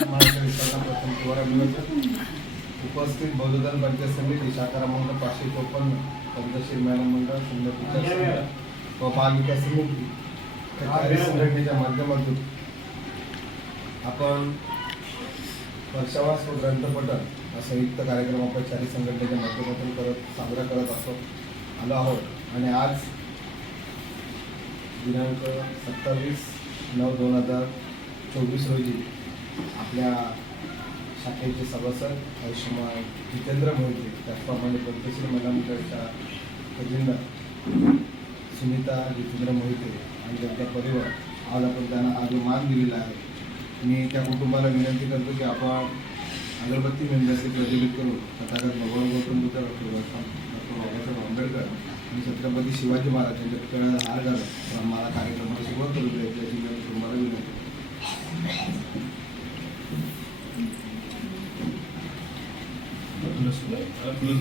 महाराष्ट्र विभागाचा प्रथम त्रिवार अभिनंदन उपस्थित बौद्धधन पंचायत समिती शाखा क्रमांक पाचशे चोपन्न पंचशील महिला मंडळ सुंदर विचार व महाविकास समिती या संघटनेच्या माध्यमातून आपण वर्षावास व ग्रंथपठण हा संयुक्त कार्यक्रम आपण चारही संघटनेच्या माध्यमातून करत साजरा करत असतो आलो आहोत. आणि आज दिनांक सत्तावीस नऊ दोन हजार चोवीस रोजी आपल्या शाखेचे सभासद आयुष्यमान जितेंद्र मोहिते त्याचप्रमाणे पंचशील महिला मंडळाच्या खजिनदार सुनीता जितेंद्र मोहिते आणि त्यांचा परिवार. आज आपण त्यांना आज मान दिलेला आहे. मी त्या कुटुंबाला विनंती करतो की आपण अगरबत्ती मेंढ्याचे प्रज्वलित करून तथागत भगवान गौतम बुद्ध डॉक्टर डॉक्टर बाबासाहेब आंबेडकर आणि छत्रपती शिवाजी महाराज यांच्या पुतळ्याला हार घालत मला कार्यक्रमाला सुरुवात करू द्यायची अशी मी तुम्हाला विनंती Thank mm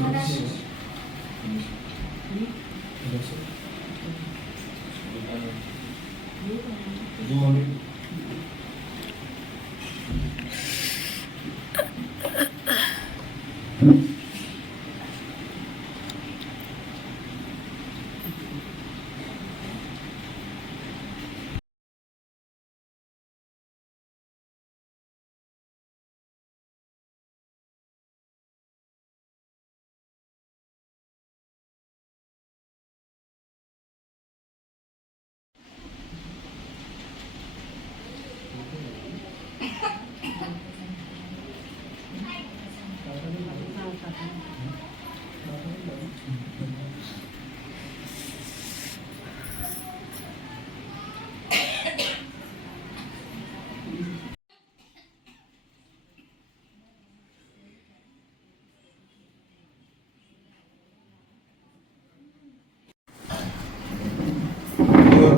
-hmm. you.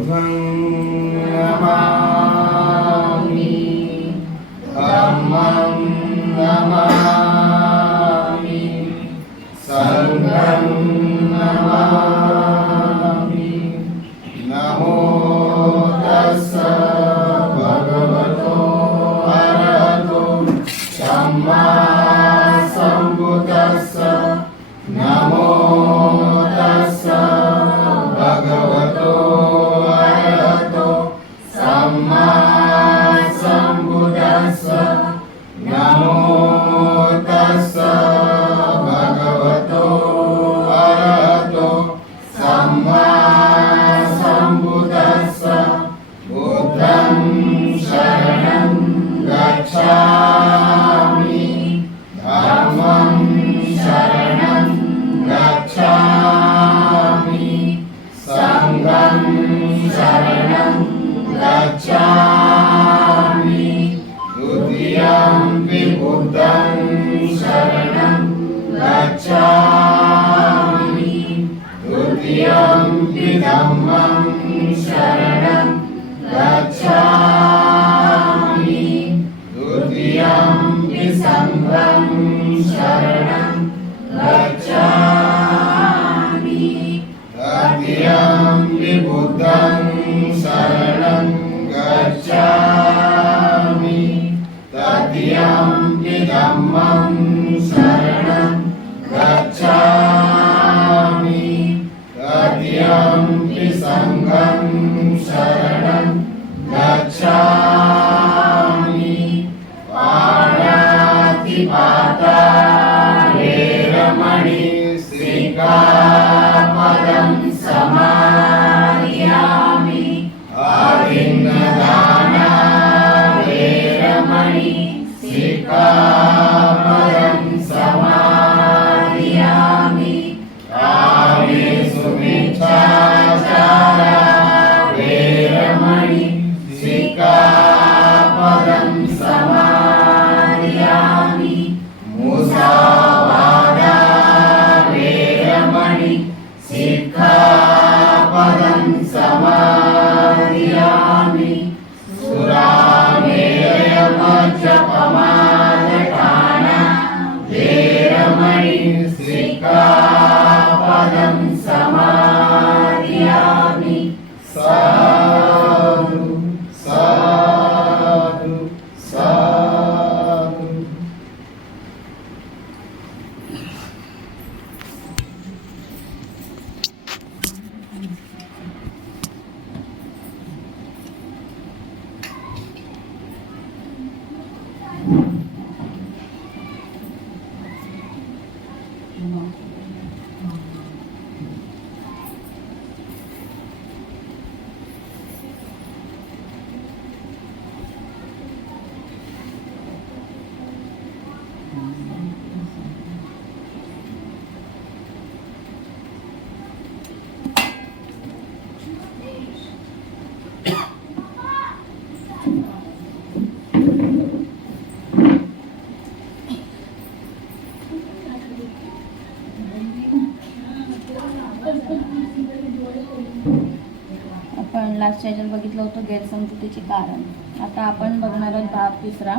बुद्धं गच्छामि द्वितीयं धम्मं शरणं गच्छामि द्वितीयं सङ्घं शरणं गच्छामि तृतीयं बुद्धं शरणं गच्छामि तृतीयं धम्मं शरणं आपण लास्ट चॅनल बघितलं होतं गैरसमजुतीचे कारण. आता आपण बघणार आहोत भाग तिसरा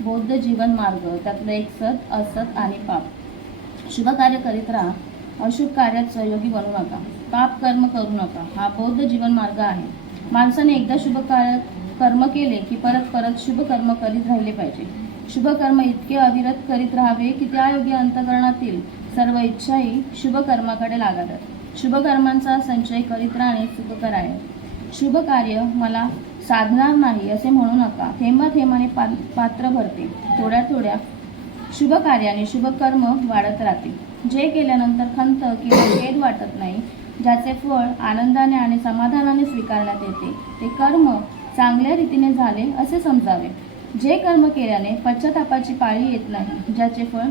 बौद्ध जीवन मार्ग त्यातलं एक सत असत आणि पाप. शुभ कार्य करीत राहा अशुभ कार्यात सहयोगी बनू नका. पाप कर्म करू नका. हा बौद्ध जीवन मार्ग आहे. माणसाने एकदा शुभ कार्य कर्म केले की परत परत शुभ कर्म करीत राहिले पाहिजे. शुभ कर्म इतके अविरत करीत राहावे की त्या योगी अंतकरणातील सर्व इच्छाही शुभ कर्माकडे लागतात शुभ कर्मांचा संचय करीत राहणे सुखकर आहे. शुभ कार्य मला साधणार नाही असे म्हणू नका. थेंबा थेंबाने पा पात्र भरते. थोड्या थोड्या शुभ कार्याने शुभ कर्म वाढत राहते. जे केल्यानंतर खंत किंवा खेद वाटत नाही ज्याचे फळ आनंदाने आणि समाधानाने स्वीकारण्यात येते ते कर्म चांगल्या रीतीने झाले असे समजावे. जे कर्म केल्याने पश्चातापाची पाळी येत नाही ज्याचे फळ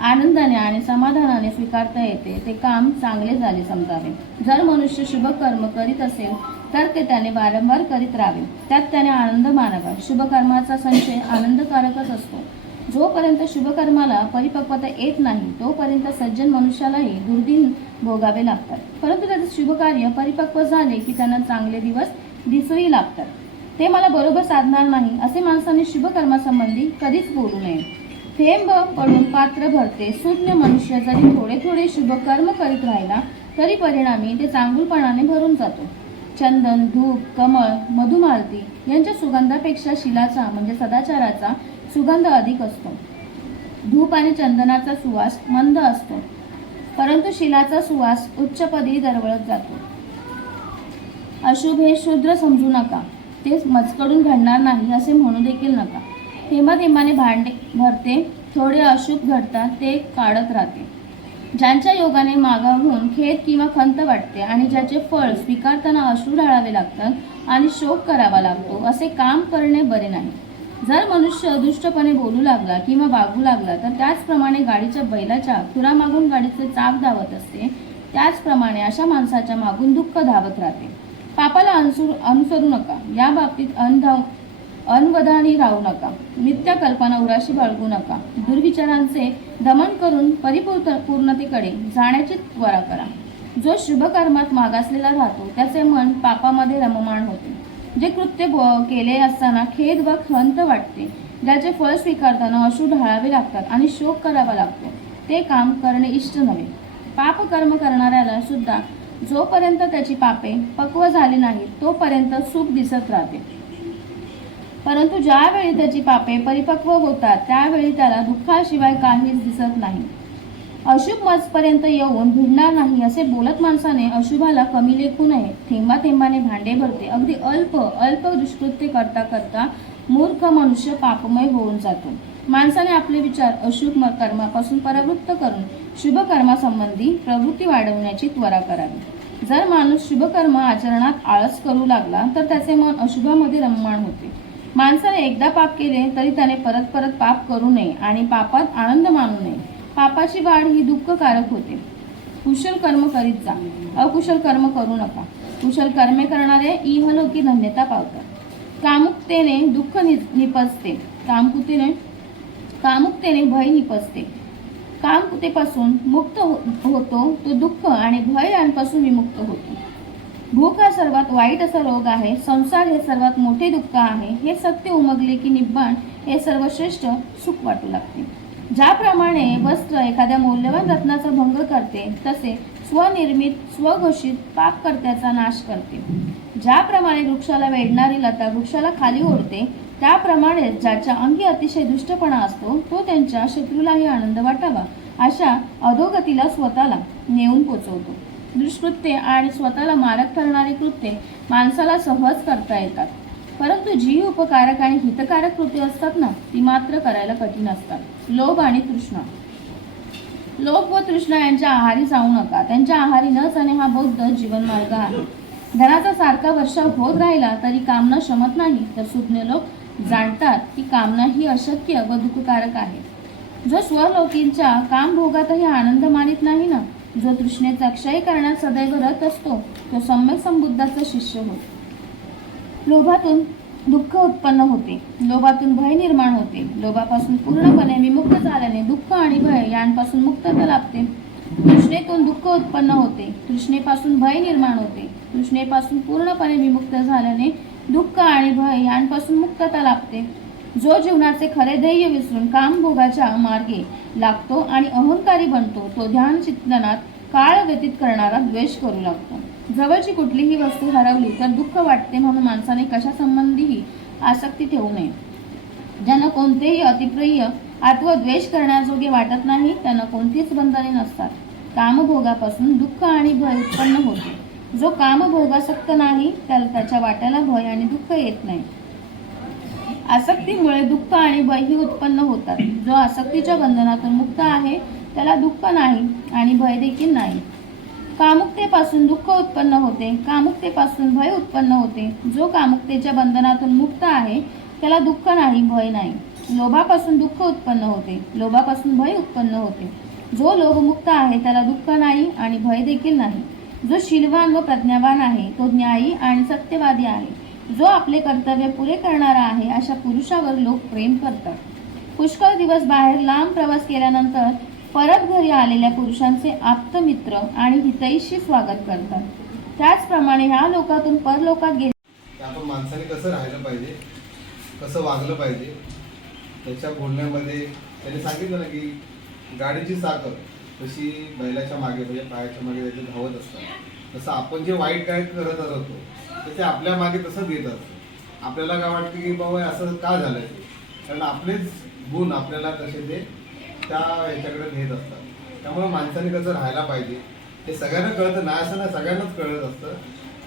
आनंदाने आणि समाधानाने स्वीकारता येते. ते काम चांगले झाले समजावे. जर मनुष्य शुभ कर्म करीत असेल तर ते त्याने वारंवार करीत राहावे. त्यात त्याने आनंद मानावा. शुभकर्माचा संशय आनंदकारकच असतो. जोपर्यंत शुभकर्माला परिपक्वता येत नाही तोपर्यंत सज्जन मनुष्यालाही दुर्दिन भोगावे लागतात. परंतु त्याचे शुभकार्य परिपक्व झाले की त्यांना चांगले दिवस दिसूही लागतात. ते मला बरोबर साधणार नाही असे माणसाने शुभकर्मासंबंधी कधीच बोलू नये. थेंब पडून पात्र भरते. शून्य मनुष्य जरी थोडे थोडे शुभ कर्म करीत राहिला तरी परिणामी ते चांगुलपणाने भरून जातो. चंदन धूप कमळ मधुमालती यांच्या सुगंधापेक्षा शिलाचा म्हणजे सदाचाराचा सुगंध अधिक असतो. धूप आणि चंदनाचा सुवास मंद असतो. परंतु शिलाचा सुवास उच्चपदी दरवळत जातो. अशुभ हे शूद्र समजू नका. ते मजकडून घडणार नाही असे म्हणू देखील नका. थेंबा थेंबाने भांडे भरते थोडे अशुभ घडतात ते काढत राहते. ज्यांच्या योगाने मागाहून खेद किंवा खंत वाटते आणि ज्याचे फळ स्वीकारताना अश्रू ढाळावे लागतात आणि शोक करावा लागतो असे काम करणे बरे नाही. जर मनुष्य अदृष्टपणे बोलू लागला किंवा वागू लागला तर त्याचप्रमाणे गाडीच्या बैलाच्या खुरामागून गाडीचे चाक धावत असते. त्याचप्रमाणे अशा माणसाच्या मागून दुःख धावत राहते. पापाला अनुसरू अनुसरू नका. या बाबतीत अनधाव अनवधानी राहू नका. नित्य कल्पना उराशी बाळगू नका. दुर्विचारांचे दमन करून परिपूर्ण पूर्णतेकडे जाण्याची त्वरा करा. जो शुभकर्मात मागासलेला राहतो त्याचे मन पापामध्ये रममाण होते. जे कृत्य केले असताना खेद व खंत वाटते ज्याचे फळ स्वीकारताना अशू ढाळावे लागतात आणि शोक करावा लागतो. ते काम करणे इष्ट नव्हे. पाप कर्म करणाऱ्याला सुद्धा जोपर्यंत त्याची पापे पक्व झाली नाहीत तोपर्यंत सुख दिसत राहते. परंतु ज्यावेळी त्याची पापे परिपक्व होतात त्यावेळी त्याला दुःखाशिवाय काहीच दिसत नाही. अशुभ मजपर्यंत येऊन भिडणार नाही असे बोलत माणसाने अशुभाला कमी लेखू नये. थेंबा थेंबाने भांडे भरते. अगदी अल्प अल्प दुष्कृत्य करता करता मूर्ख मनुष्य पापमय होऊन जातो. माणसाने आपले विचार अशुभ म- कर्मापासून परावृत्त करून शुभ कर्मासंबंधी प्रवृत्ती वाढवण्याची त्वरा करावी. जर माणूस शुभ कर्म आचरणात आळस करू लागला तर त्याचे मन अशुभामध्ये रममाण होते. माणसाने एकदा पाप केले तरी त्याने परत परत पाप करू नये आणि पापात आनंद मानू नये. पापाची वाढ ही दुःखकारक होते. कुशल कर्म करीत जा. अकुशल कर्म करू नका. कुशल कर्मे करणारे इहलोकी धन्यता पावतात. कामुकतेने दुःख नि निपजते. कामकुतेने कामुकतेने भय निपजते. कामकुतेपासून मुक्त हो- होतो तो दुःख आणि भय यांपासून विमुक्त होतो. भूक हा सर्वात वाईट असा रोग आहे संसार हे सर्वात मोठे दुःख आहे हे सत्य उमगले की निब्बाण हे सर्वश्रेष्ठ सुख वाटू लागते. ज्याप्रमाणे वस्त्र एखाद्या मौल्यवान रत्नाचा भंग करते तसे स्वनिर्मित स्वघोषित पापकर्त्याचा नाश करते. ज्याप्रमाणे वृक्षाला वेढणारी लता वृक्षाला खाली ओढते त्याप्रमाणे ज्याच्या अंगी अतिशय दुष्टपणा असतो तो त्यांच्या शत्रूलाही आनंद वाटावा अशा अधोगतीला स्वतःला नेऊन पोचवतो. दुष्कृत्ये आणि स्वतःला मारक ठरणारी कृत्ये माणसाला सहज करता येतात. परंतु जी उपकारक आणि हितकारक कृती असतात ना ती मात्र करायला कठीण असतात. लोभ आणि तृष्णा. लोभ व तृष्णा यांच्या आहारी जाऊ नका. त्यांच्या आहारी न जाणे हा बौद्ध जीवनमार्ग आहे. धनाचा सारखा वर्षा होत राहिला तरी कामना शमत नाही तर सुज्ञ लोक जाणतात की कामना ही अशक्य व दुःखकारक आहे. जो स्वलोकींच्या कामभोगातही आनंद मानित नाही ना जो तृष्णेचा क्षय करण्यात सदैव रत असतो तो सम्यक संबुद्धाचा शिष्य होतो. लोभातून दुःख उत्पन्न होते. लोभातून भय निर्माण होते. लोभापासून पूर्णपणे विमुक्त झाल्याने दुःख आणि भय यांपासून मुक्तता लाभते. तृष्णेतून दुःख उत्पन्न होते. तृष्णेपासून भय निर्माण होते. तृष्णेपासून पूर्णपणे विमुक्त झाल्याने दुःख आणि भय यांपासून मुक्तता लाभते. जो जीवनाचे खरे ध्येय विसरून कामभोगाच्या मार्गे लागतो आणि अहंकारी बनतो तो ध्यान चिंतनात काळ व्यतीत करणारा द्वेष करू लागतो. जवळची कुठलीही वस्तू हरवली तर दुःख वाटते म्हणून माणसाने कशा संबंधीही आसक्ती ठेवू नये. ज्यांना कोणतेही अतिप्रिय अथवा द्वेष करण्याजोगे वाटत नाही त्यांना कोणतीच बंधने नसतात. कामभोगापासून दुःख आणि भय उत्पन्न होते. जो कामभोगासक्त नाही त्याला त्याच्या वाट्याला भय आणि दुःख येत नाही. आसक्तीमुळे दुःख आणि भयही उत्पन्न होतात. जो आसक्तीच्या बंधनातून मुक्त आहे त्याला दुःख नाही आणि भय देखील नाही. कामुकतेपासून दुःख उत्पन्न होते कामुकतेपासून भय उत्पन्न होते. जो कामुकतेच्या बंधनातून मुक्त आहे त्याला दुःख नाही भय नाही. लोभापासून दुःख उत्पन्न होते लोभापासून भय उत्पन्न होते. जो लोभमुक्त आहे त्याला दुःख नाही आणि भय देखील नाही. जो शीलवान व प्रज्ञावान आहे तो न्यायी आणि सत्यवादी आहे. जो आपले कर्तव्य पुरे करणारा आहे अशा पुरुषावर लोक प्रेम करतात. पुष्कळ दिवस बाहेर लांब प्रवास केल्यानंतर परत घरी आलेल्या पुरुषांचे आप्तमित्र आणि हितैषी स्वागत करतात. त्याचप्रमाणे ह्या लोकातून परलोकात गेले आपण माणसाने कसं राहिलं पाहिजे? कसं वागलं पाहिजे? त्याच्या बोलण्यामध्ये त्याने सांगितलं ना की गाडीची चाकं तशी बैलाच्या मागे म्हणजे पायाच्या मागे त्याचे धावत असतात. तसं आपण जे वाईट काय करत असतो तर ते आपल्या मागे तसं देत असतं आपल्याला काय वाटतं की बाबा असं का झालं ते कारण आपलेच गुण आपल्याला कसे ते त्या ह्याच्याकडे नेत असतात. त्यामुळे माणसाने कसं राहायला पाहिजे हे सगळ्यांना कळतं नाही असं नाही सगळ्यांनाच कळत असतं.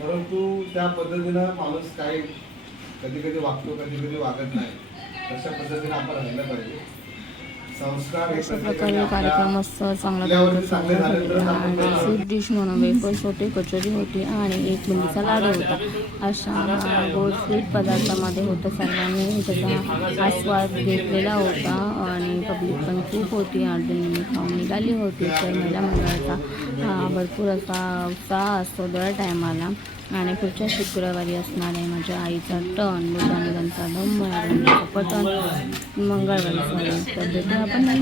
परंतु त्या पद्धतीनं माणूस काही कधी कधी वागतो कधी कधी वागत नाही. तशा पद्धतीनं आपण राहिलं पाहिजे. अशा प्रत्येकाने प्रकारे कार्यक्रम मस्त चांगले आणि स्वीट डिश म्हणून वेफर्स होते कचोरी होती आणि एक बुंदीचा लाडू होता. अशा गोड स्वीट पदार्थामध्ये होतं सर्वांनी त्याचा आस्वाद घेतलेला होता आणि पब्लिक पण खूप होती. अर्धी खाऊन निघाली होती. तर महिला मंडळाचा भरपूर असा उत्साह असतो दर टायमाला आणि पुढच्या शुक्रवारी असणार आहे माझ्या आईचा टन मुलांचा धम्म पटन मंगळवारी सॉरी तर भेटू आपण नाही